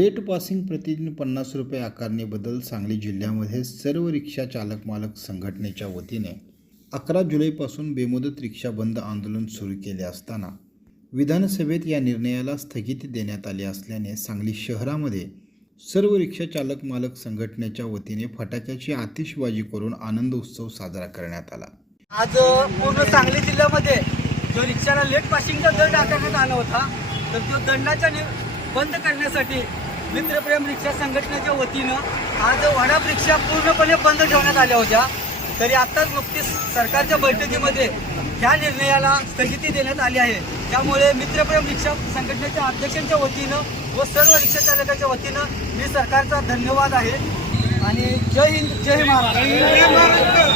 Late passing प्रतिदिन पन्नास रुपये आकारणीबद्दल सांगली जिल्ह्यामध्ये सर्व रिक्षा चालक मालक संघटनेच्या वतीने अकरा जुलैपासून बेमुदत रिक्षा बंद आंदोलन सुरू केले असताना विधानसभेत या निर्णयाला स्थगिती देण्यात आली असल्याने सांगली शहरामध्ये सर्व रिक्षा चालक मालक संघटनेच्या वतीने फटाक्याची आतिषबाजी करून आनंद उत्सव साजरा करण्यात आला. आज पूर्ण सांगली जिल्ह्यामध्ये जो रिक्षाला लेट पासिंगचा दंड आकारण्यात आला होता तर तो दंडाच्या नि बंद करण्यासाठी मित्रप्रेम रिक्षा संघटनेच्या वतीनं आज वडाप रिक्षा पूर्णपणे बंद ठेवण्यात आल्या होत्या. तरी आत्ताच नुकतीच सरकारच्या बैठकीमध्ये ह्या निर्णयाला स्थगिती देण्यात आली आहे. त्यामुळे मित्रप्रेम रिक्षा संघटनेच्या अध्यक्षांच्या वतीनं व सर्व रिक्षा चालकाच्या वतीनं मी सरकारचा धन्यवाद आहे. आणि जय हिंद जय महाराष्ट्र.